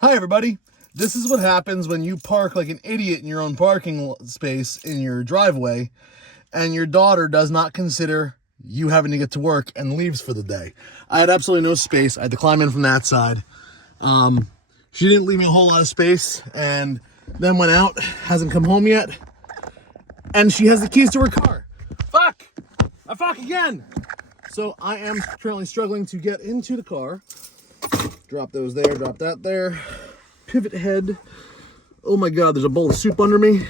Hi everybody, this is what happens when you park like an idiot in your own parking space in your driveway and your daughter does not consider you having to get to work and leaves for the day. I had absolutely no space. I had to climb in from that side. She didn't leave me a whole lot of space and then went out, hasn't come home yet, and she has the keys to her car. Fuck! I fuck again! So I am currently struggling to get into the car. Drop those there, drop that there. Pivot head. Oh my god, there's a bowl of soup under me.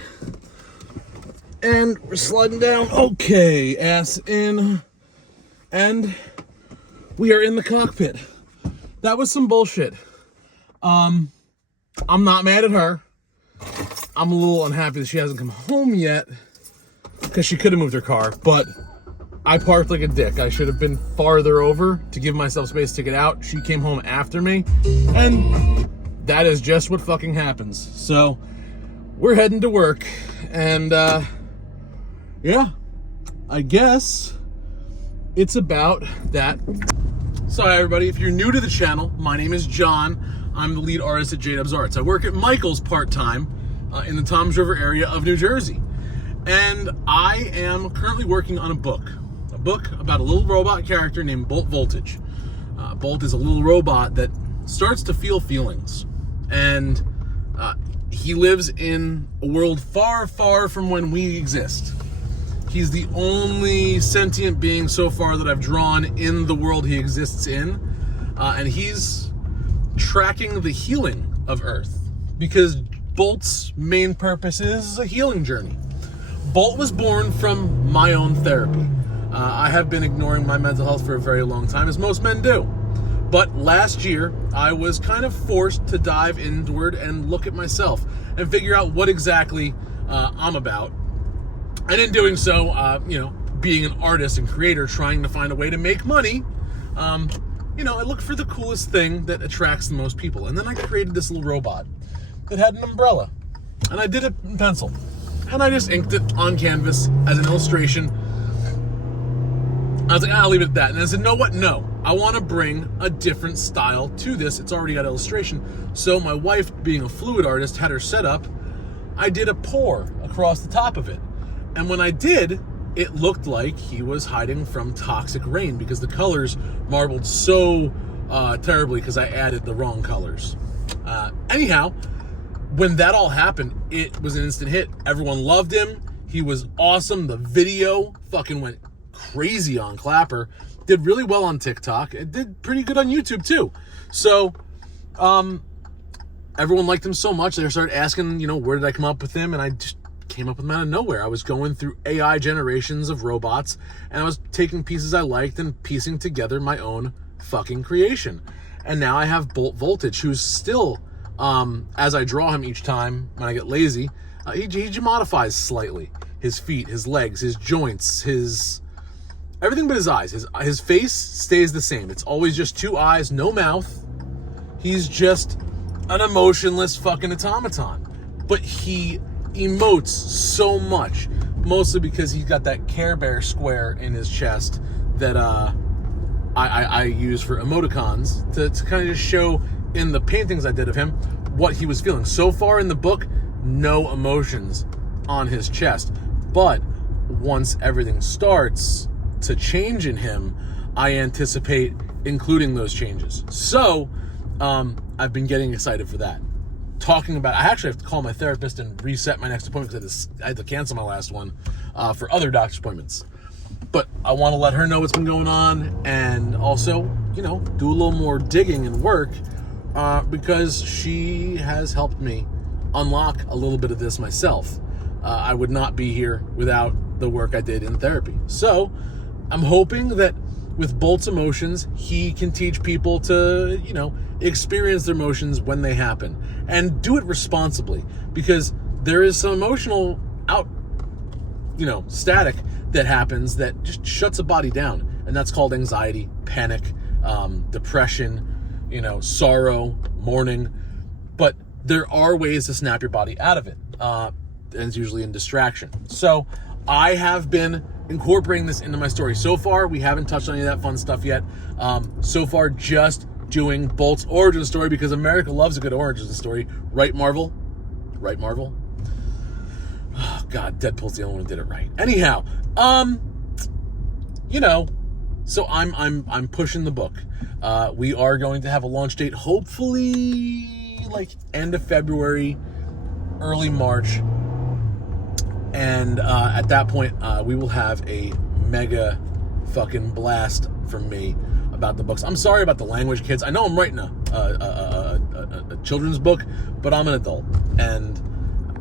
And we're sliding down. Okay, ass in. And we are in the cockpit. That was some bullshit. I'm not mad at her. I'm a little unhappy that she hasn't come home yet, because she could have moved her car, but I parked like a dick. I should have been farther over to give myself space to get out. She came home after me, and that is just what fucking happens. So we're heading to work, and yeah, I guess it's about that. Sorry everybody, if you're new to the channel, my name is John. I'm the lead artist at J-Dubs Arts. I work at Michael's part-time in the Toms River area of New Jersey. And I am currently working on a book about a little robot character named Bolt Voltage. Bolt is a little robot that starts to feel feelings. And he lives in a world far, far from when we exist. He's the only sentient being so far that I've drawn in the world he exists in. And he's tracking the healing of Earth, because Bolt's main purpose is a healing journey. Bolt was born from my own therapy. I have been ignoring my mental health for a very long time, as most men do. But last year, I was kind of forced to dive inward and look at myself and figure out what exactly I'm about. And in doing so, being an artist and creator, trying to find a way to make money, I looked for the coolest thing that attracts the most people. And then I created this little robot that had an umbrella. And I did it in pencil. And I just inked it on canvas as an illustration. I was like, I'll leave it at that. And I said, know what? No. I want to bring a different style to this. It's already got illustration. So my wife, being a fluid artist, had her set up. I did a pour across the top of it. And when I did, it looked like he was hiding from toxic rain, because the colors marbled so terribly because I added the wrong colors. Anyhow, when that all happened, it was an instant hit. Everyone loved him. He was awesome. The video fucking went crazy on Clapper. Did really well on TikTok. It did pretty good on YouTube too. So, everyone liked him so much, they started asking, where did I come up with him? And I just came up with him out of nowhere. I was going through AI generations of robots, and I was taking pieces I liked and piecing together my own fucking creation. And now I have Bolt Voltage, who's still, as I draw him each time when I get lazy, he modifies slightly. His feet, his legs, his joints, everything but his eyes. His face stays the same. It's always just two eyes, no mouth. He's just an emotionless fucking automaton. But he emotes so much, mostly because he's got that Care Bear square in his chest that I use for emoticons to kind of just show in the paintings I did of him what he was feeling. So far in the book, no emotions on his chest. But once everything starts to change in him, I anticipate including those changes. So I've been getting excited for that. I actually have to call my therapist and reset my next appointment, because I had to cancel my last one for other doctor's appointments. But I want to let her know what's been going on, and also, do a little more digging and work, because she has helped me unlock a little bit of this myself. I would not be here without the work I did in therapy. So I'm hoping that with Bolt's emotions, he can teach people to, experience their emotions when they happen, and do it responsibly, because there is some emotional static that happens that just shuts a body down, and that's called anxiety, panic, depression, sorrow, mourning. But there are ways to snap your body out of it, and it's usually in distraction. So I have been incorporating this into my story. So far, we haven't touched on any of that fun stuff yet. So far, just doing Bolt's origin story because America loves a good origin story. Right, Marvel? Right, Marvel? Oh, God, Deadpool's the only one who did it right. Anyhow, you know, so I'm pushing the book. We are going to have a launch date, hopefully like end of February, early March. And at that point, we will have a mega fucking blast from me about the books. I'm sorry about the language, kids. I know I'm writing a children's book, but I'm an adult, and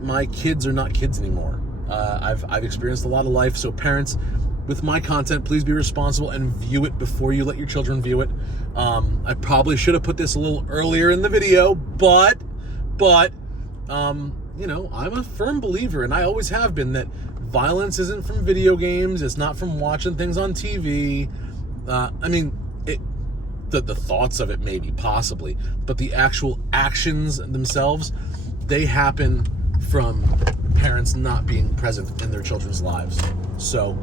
my kids are not kids anymore. I've experienced a lot of life, so parents, with my content, please be responsible and view it before you let your children view it. I probably should have put this a little earlier in the video, but you know, I'm a firm believer, and I always have been, that violence isn't from video games. It's not from watching things on TV. I mean, the thoughts of it maybe, possibly, but the actual actions themselves, they happen from parents not being present in their children's lives. So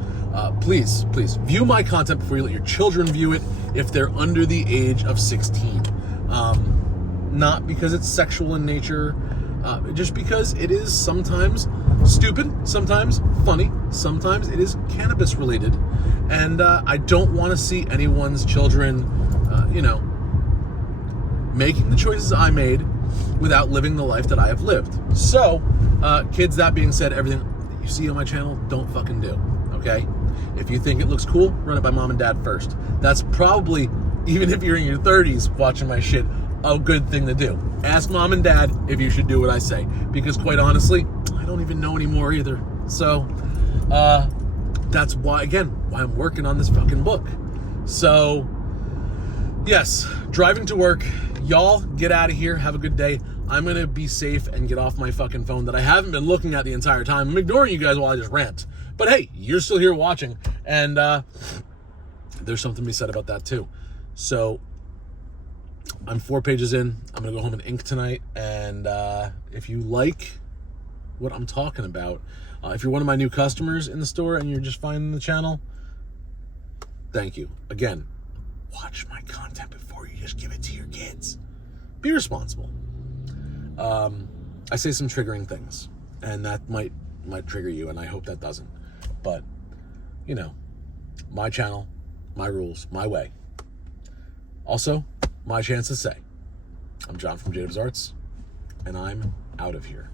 please view my content before you let your children view it if they're under the age of 16. Not because it's sexual in nature, just because it is sometimes stupid, sometimes funny, sometimes it is cannabis related, and I don't want to see anyone's children, you know, making the choices I made without living the life that I have lived. So, kids, that being said, everything that you see on my channel, don't fucking do, okay? If you think it looks cool, run it by mom and dad first. That's probably, even if you're in your 30s watching my shit, a good thing to do. Ask mom and dad if you should do what I say, because quite honestly, I don't even know anymore either. So, that's why I'm working on this fucking book. So, yes, driving to work. Y'all get out of here. Have a good day. I'm going to be safe and get off my fucking phone that I haven't been looking at the entire time. I'm ignoring you guys while I just rant. But hey, you're still here watching, and there's something to be said about that too. So, I'm 4 pages in. I'm going to go home and ink tonight, and if you like what I'm talking about, if you're one of my new customers in the store and you're just finding the channel, thank you. Again, watch my content before you just give it to your kids. Be responsible. I say some triggering things, and that might trigger you, and I hope that doesn't. But, you know, my channel, my rules, my way. Also, my chance to say, I'm John from Jacobs Arts, and I'm out of here.